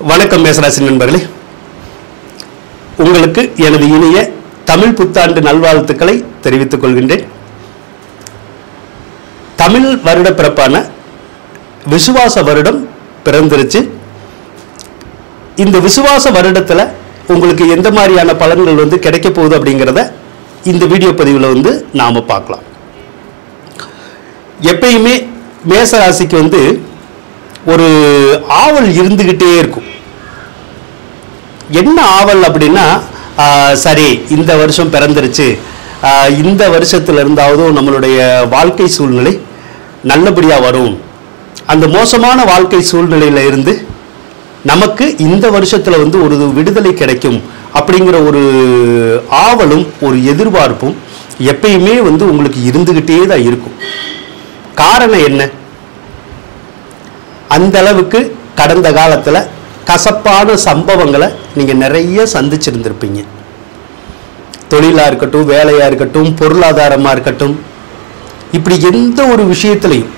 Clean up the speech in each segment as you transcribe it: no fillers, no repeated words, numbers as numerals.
வணக்கம் மேசராசி நண்பர்களே, உங்களுக்கு எனது இனிய தமிழ் புத்தாண்டு நல்வாழ்த்துக்களை தெரிவித்துக் கொள்கின்றேன். தமிழ் வருட பிறப்பான விசுவாச வருடம் பிறந்திருச்சு. இந்த விசுவாச வருடத்தில் உங்களுக்கு எந்த மாதிரியான பலன்கள் கிடைக்க போகுது அப்படிங்கிறத இந்த வீடியோ பதிவில் நாம பார்க்கலாம். எப்பயுமே மேசராசிக்கு ஒரு ஆவல் இருந்துகிட்டே இருக்கும். என்ன ஆவல் அப்படின்னா, சரி இந்த வருஷம் பிறந்துருச்சு, இந்த வருஷத்துல இருந்தாவது நம்மளுடைய வாழ்க்கை சூழ்நிலை நல்லபடியாக வரும், அந்த மோசமான வாழ்க்கை சூழ்நிலையில இருந்து நமக்கு இந்த வருஷத்துல ஒரு விடுதலை கிடைக்கும் அப்படிங்கிற ஒரு ஆவலும் ஒரு எதிர்பார்ப்பும் எப்பயுமே உங்களுக்கு இருந்துகிட்டே தான் இருக்கும். காரணம் என்ன? அந்த அளவுக்கு கடந்த காலத்துல கசப்பான சம்பவங்களை நீங்க நிறைய சந்திச்சிருந்திருப்பீங்க. தொழிலா இருக்கட்டும், வேலையா இருக்கட்டும், பொருளாதாரமா இருக்கட்டும், இப்படி எந்த ஒரு விஷயத்திலையும்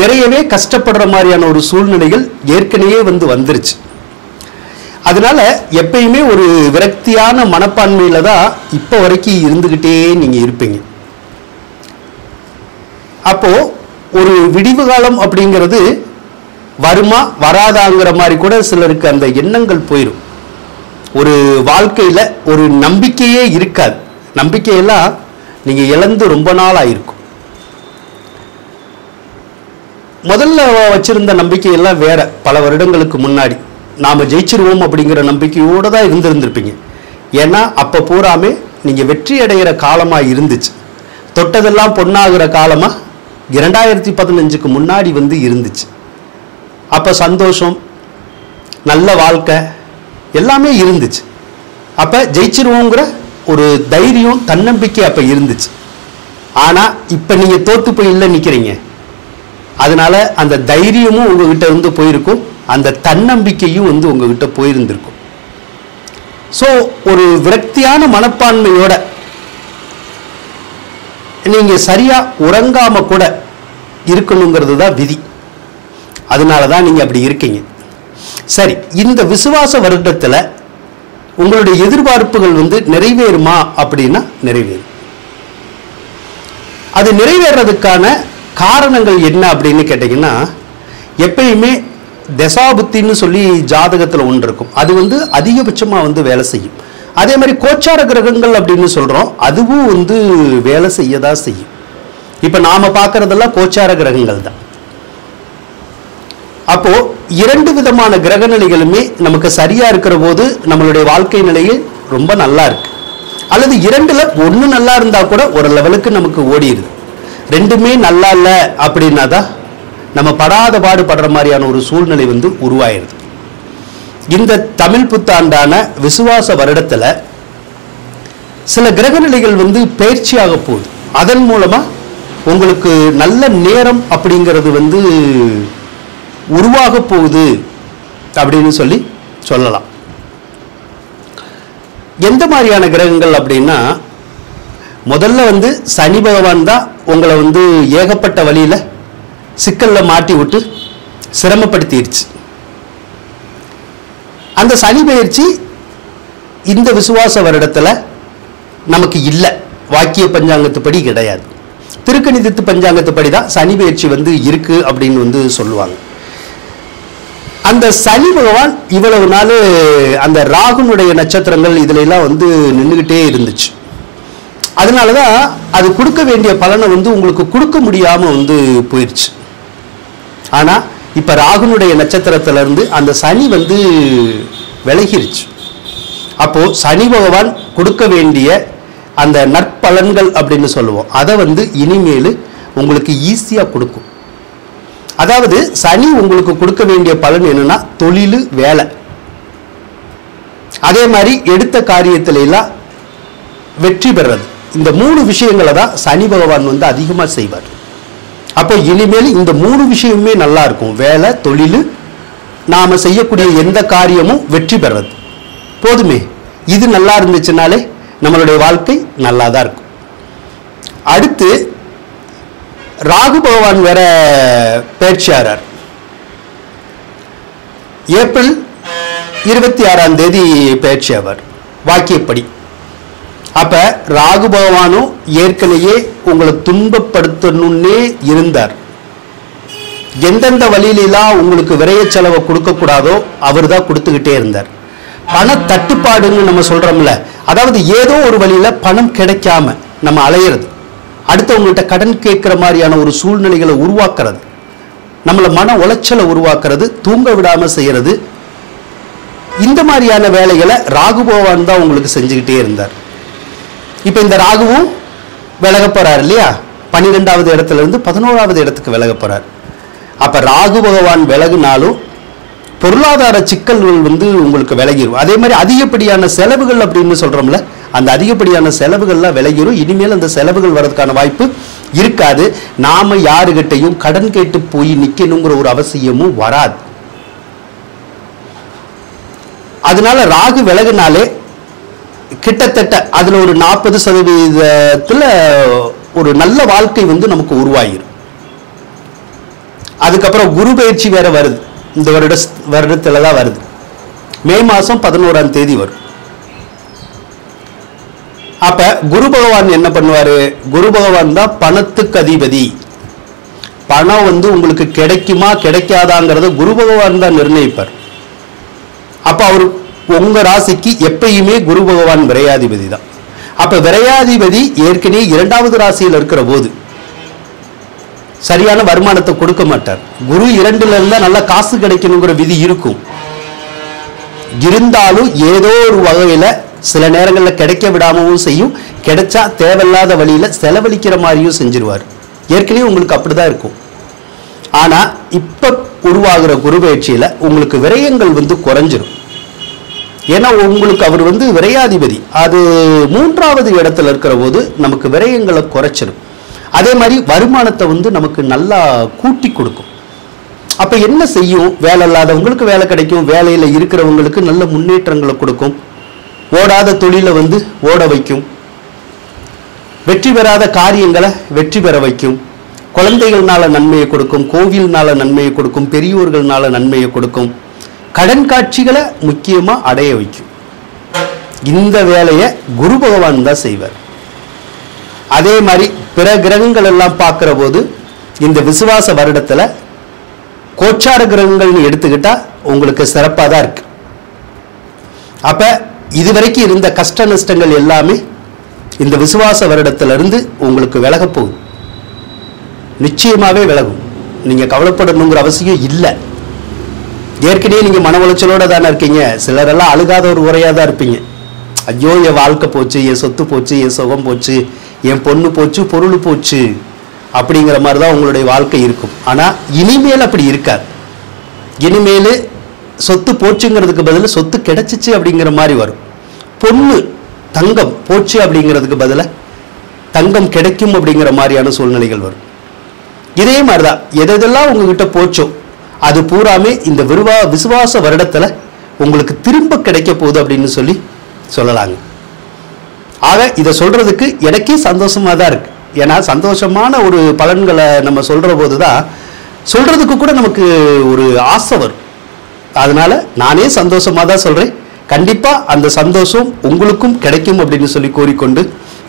நிறையவே கஷ்டப்படுற மாதிரியான ஒரு சூழ்நிலைகள் ஏற்கனவே வந்துருச்சு. அதனால எப்பயுமே ஒரு விரக்தியான மனப்பான்மையில தான் இப்போ வரைக்கும் இருந்துகிட்டே நீங்க இருப்பீங்க. அப்போ ஒரு விடிவு காலம் அப்படிங்கிறது வருமா வராதாங்கிற மாதிரி கூட சிலருக்கு அந்த எண்ணங்கள் போயிடும். ஒரு வாழ்க்கையில ஒரு நம்பிக்கையே இருக்காது. நம்பிக்கையெல்லாம் நீங்க இழந்து ரொம்ப நாள் ஆயிருக்கும். முதல்ல வச்சிருந்த நம்பிக்கையெல்லாம் வேற. பல வருடங்களுக்கு முன்னாடி நாம ஜெயிச்சிருவோம் அப்படிங்கிற நம்பிக்கையோட தான் இருந்திருப்பீங்க. ஏன்னா அப்ப பூராமே நீங்க வெற்றி அடைகிற காலமா இருந்துச்சு. தொட்டதெல்லாம் பொன்னாகிற காலமா 2015க்கு முன்னாடி இருந்துச்சு. அப்ப சந்தோஷம், நல்ல வாழ்க்கை எல்லாமே இருந்துச்சு. அப்ப ஜெயிச்சிருவோங்கிற ஒரு தைரியம், தன்னம்பிக்கை அப்ப இருந்துச்சு. ஆனா இப்ப நீங்க தோத்து போய் இல்லை நிக்கிறீங்க. அதனால அந்த தைரியமும் உங்ககிட்ட இருந்து போயிருக்கும், அந்த தன்னம்பிக்கையும் உங்ககிட்ட போயிருந்திருக்கும். ஸோ ஒரு விரக்தியான மனப்பான்மையோட நீங்க சரியா உறங்காம கூட இருக்கணுங்கிறது தான் விதி. அதனாலதான் நீங்க அப்படி இருக்கீங்க. சரி, இந்த விசுவாச வருடத்துல உங்களுடைய எதிர்பார்ப்புகள் நிறைவேறுமா அப்படின்னா நிறைவேறும். அது நிறைவேறதுக்கான காரணங்கள் என்ன அப்படின்னு கேட்டீங்கன்னா, எப்பயுமே தசாபுத்தின்னு சொல்லி ஜாதகத்துல ஒன்று இருக்கும். அது அதிகபட்சமா வேலை செய்யும். அதே மாதிரி கோச்சார கிரகங்கள் அப்படின்னு சொல்றோம், அதுவும் வேலை செய்யதான் செய்யும். இப்ப நாம பார்க்கறதெல்லாம் கோச்சார கிரகங்கள் தான். அப்போ இரண்டு விதமான கிரக நிலைகளுமே நமக்கு சரியா இருக்கிற போது நம்மளுடைய வாழ்க்கை நிலையில் ரொம்ப நல்லா இருக்கு. அல்லது இரண்டுல ஒண்ணு நல்லா இருந்தா கூட ஒரு லெவலுக்கு நமக்கு ஓடிடுது. ரெண்டுமே நல்லா இல்லை அப்படின்னா தான் நம்ம படாத பாடுபடுற மாதிரியான ஒரு சூழ்நிலை உருவாயிருது. இந்த தமிழ் புத்தாண்டான விசுவாச வருடத்துல சில கிரக நிலைகள் பயிற்சியாக போகுது. அதன் மூலமா உங்களுக்கு நல்ல நேரம் அப்படிங்கிறது உருவாக போகுது அப்படின்னு சொல்லலாம். எந்த மாதிரியான கிரகங்கள் அப்படின்னா, முதல்ல சனி பகவான் தான் உங்களை ஏகப்பட்ட வழியில சிக்கல்ல மாட்டி விட்டு சிரமப்படுத்திடுச்சு. அந்த சனி பயிற்சி இந்த விசுவாச வருடத்துல நமக்கு இல்லை. வாக்கிய பஞ்சாங்கத்துப்படி கிடையாது. திருக்கணிதத்து பஞ்சாங்கத்துப்படி தான் சனி பயிற்சி இருக்கு அப்படின்னு சொல்லுவாங்க. அந்த சனி பகவான் இவ்வளவு நாள் அந்த ராகுனுடைய நட்சத்திரங்கள் இதுல எல்லாம் நின்றுகிட்டே இருந்துச்சு. அதனாலதான் அது கொடுக்க வேண்டிய பலனை உங்களுக்கு கொடுக்க முடியாம போயிடுச்சு. ஆனா இப்ப ராகுனுடைய நட்சத்திரத்துல இருந்து அந்த சனி விலகிருச்சு. அப்போ சனி பகவான் கொடுக்க வேண்டிய அந்த நற்பலன்கள் அப்படின்னு சொல்லுவோம், அதை இனிமேல் உங்களுக்கு ஈஸியா கொடுக்கும். அதாவது சனி உங்களுக்கு கொடுக்க வேண்டிய பலன் என்னன்னா, தொழில், வேலை, அதே மாதிரி எடுத்த காரியத்தில எல்லாம் வெற்றி பெறது. இந்த மூணு விஷயங்களை தான் சனி பகவான் அதிகமா செய்வார். அப்போ இனிமேல் இந்த மூணு விஷயமுமே நல்லா இருக்கும். வேலை, தொழில், நாம செய்யக்கூடிய எந்த காரியமும் வெற்றி பெறது. போதுமே, இது நல்லா இருந்துச்சுனாலே நம்மளுடைய வாழ்க்கை நல்லா தான் இருக்கும். அடுத்து ராகு பகவான் வேற பயிற்சியாரார். ஏப்ரல் 26ஆம் தேதி பெயர்ச்சி ஆவார் வாக்கியப்படி. அப்ப ராகு பகவானும் ஏற்கனவே உங்களை துன்பப்படுத்தணும்னே இருந்தார். எந்தெந்த வழியிலாம் உங்களுக்கு விரைய செலவை கொடுக்க கூடாதோ அவர் தான் கொடுத்துக்கிட்டே இருந்தார். பண தட்டுப்பாடுன்னு நம்ம சொல்றோம்ல, அதாவது ஏதோ ஒரு வழியில பணம் கிடைக்காம நம்ம அலையிறது, அடுத்தவங்கள்ட்ட கடன் கேட்கிற மாதிரியான ஒரு சூழ்நிலைகளை உருவாக்குறது, நம்மள மன உளைச்சலை உருவாக்குறது, தூங்க விடாம செய்யறது, இந்த மாதிரியான வேலைகளை ராகு பகவான் தான் உங்களுக்கு செஞ்சுக்கிட்டே இருந்தார். இப்ப இந்த ராகுவும் விலக போறார் இல்லையா, 12வது இடத்துல இருந்து 11வது இடத்துக்கு விலக போறார். அப்ப ராகு பகவான் விலகுனாலும் பொருளாதார சிக்கல்கள் உங்களுக்கு விலகிரும். அதே மாதிரி அதிகப்படியான செலவுகள் அப்படின்னு சொல்றோம்ல, அந்த அதிகப்படியான செலவுகள்லாம் விலகிரும். இனிமேல் அந்த செலவுகள் வர்றதுக்கான வாய்ப்பு இருக்காது. நாம யாருகிட்டையும் கடன் கேட்டு போய் நிக்கணுங்கிற ஒரு அவசியமும் வராது. அதனால ராகு விலகுனாலே கிட்டத்தட்ட அதுல ஒரு 40% ஒரு நல்ல வாழ்க்கை நமக்கு உருவாகிரும். அதுக்கப்புறம் குரு பயிற்சி வேற வருது, இந்த வருடத்துல தான் வருது. மே மாசம் 11ஆம் தேதி வரும். அப்ப குரு பகவான் என்ன பண்ணுவாரு? குரு பகவான் தான் பணத்துக்கு அதிபதி. பணம் உங்களுக்கு கிடைக்குமா கிடைக்காதாங்கிறத குரு பகவான் தான் நிர்ணயிப்பார். அப்ப அவரு உங்க ராசிக்கு எப்பயுமே குரு பகவான் விரையாதிபதி தான். அப்ப விரையாதிபதி ஏற்கனவே 2வது ராசியில் இருக்கிற போது சரியான வருமானத்தை கொடுக்க மாட்டார். குரு 2ல இருந்தா நல்லா காசு கிடைக்கணுங்கிற விதி இருக்கும். இருந்தாலும் ஏதோ ஒரு வகையில சில நேரங்களில் கிடைக்க விடாமவும் செய்யும், கிடைச்சா தேவையில்லாத வழியில செலவழிக்கிற மாதிரியும் செஞ்சிருவார். ஏற்கனவே உங்களுக்கு அப்படிதான் இருக்கும். ஆனா இப்ப உருவாகிற குரு பயிற்சியில உங்களுக்கு விரயங்கள் குறைஞ்சிரும். ஏன்னா உங்களுக்கு அவர் விரையாதிபதி, அது 3வது இடத்துல இருக்கிற போது நமக்கு விரயங்களை குறைச்சிடும். அதே மாதிரி வருமானத்தை நமக்கு நல்லா கூட்டி கொடுக்கும். அப்ப என்ன செய்யும்? வேலை இல்லாதவங்களுக்கு வேலை கிடைக்கும், வேலையில இருக்கிறவங்களுக்கு நல்ல முன்னேற்றங்களை கொடுக்கும், ஓடாத தொழிலை ஓட வைக்கும், வெற்றி பெறாத காரியங்களை வெற்றி பெற வைக்கும், குழந்தைகள்னால நன்மையை கொடுக்கும், கோவில்னால நன்மையை கொடுக்கும், பெரியோர்கள்னால நன்மையை கொடுக்கும், கடன் காட்சிகளை முக்கியமா அடைய வைக்கும். இந்த வேலையை குரு பகவான் தான் செய்வார். அதே மாதிரி பிற கிரகங்கள் எல்லாம் பார்க்கிற போது இந்த விசுவாச வருடத்துல கோச்சார கிரகங்கள்னு எடுத்துக்கிட்டா உங்களுக்கு சிறப்பாக தான் இருக்கு. அப்ப இதுவரைக்கும் இருந்த கஷ்ட நஷ்டங்கள் எல்லாமே இந்த விசுவாச வருடத்திலிருந்து உங்களுக்கு விலக போகுது. நிச்சயமாவே விலகும். நீங்க கவலைப்படணுங்கிற அவசியம் இல்லை. ஏற்கனவே நீங்க மன உளைச்சலோட தானே இருக்கீங்க. சிலரெல்லாம் அழுகாத ஒரு உரையா தான் இருப்பீங்க. ஐயோ என் வாழ்க்கை போச்சு, என் சொத்து போச்சு, என் சுகம் போச்சு, என் பொண்ணு போச்சு, பொருள் போச்சு அப்படிங்கிற மாதிரி தான் உங்களுடைய வாழ்க்கை இருக்கும். ஆனா இனிமேல் அப்படி இருக்காது. இனிமேல் சொத்து போச்சுங்கிறதுக்கு பதில் சொத்து கிடைச்சிச்சு அப்படிங்கிற மாதிரி வரும். பொண்ணு தங்கம் போச்சு அப்படிங்கிறதுக்கு பதில் தங்கம் கிடைக்கும் அப்படிங்கிற மாதிரியான சூழ்நிலைகள் வரும். இதே மாதிரிதான் எதெல்லாம் உங்ககிட்ட போச்சோ அது பூராமே இந்த விசுவாச வருடத்துல உங்களுக்கு திரும்ப கிடைக்க போகுது அப்படின்னு சொல்லலாங்க. ஆக இதை சொல்றதுக்கு எனக்கே சந்தோஷமா தான் இருக்கு. ஏன்னா சந்தோஷமான ஒரு பலன்களை நம்ம சொல்ற போதுதான் சொல்றதுக்கு கூட நமக்கு ஒரு ஆசை வரும். அதனால நானே சந்தோஷமா தான் சொல்றேன். கண்டிப்பா அந்த சந்தோஷம் உங்களுக்கும் கிடைக்கும் அப்படின்னு கூறிக்கொண்டு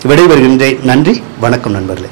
விடைபெறுகின்றேன். நன்றி, வணக்கம் நண்பர்களே.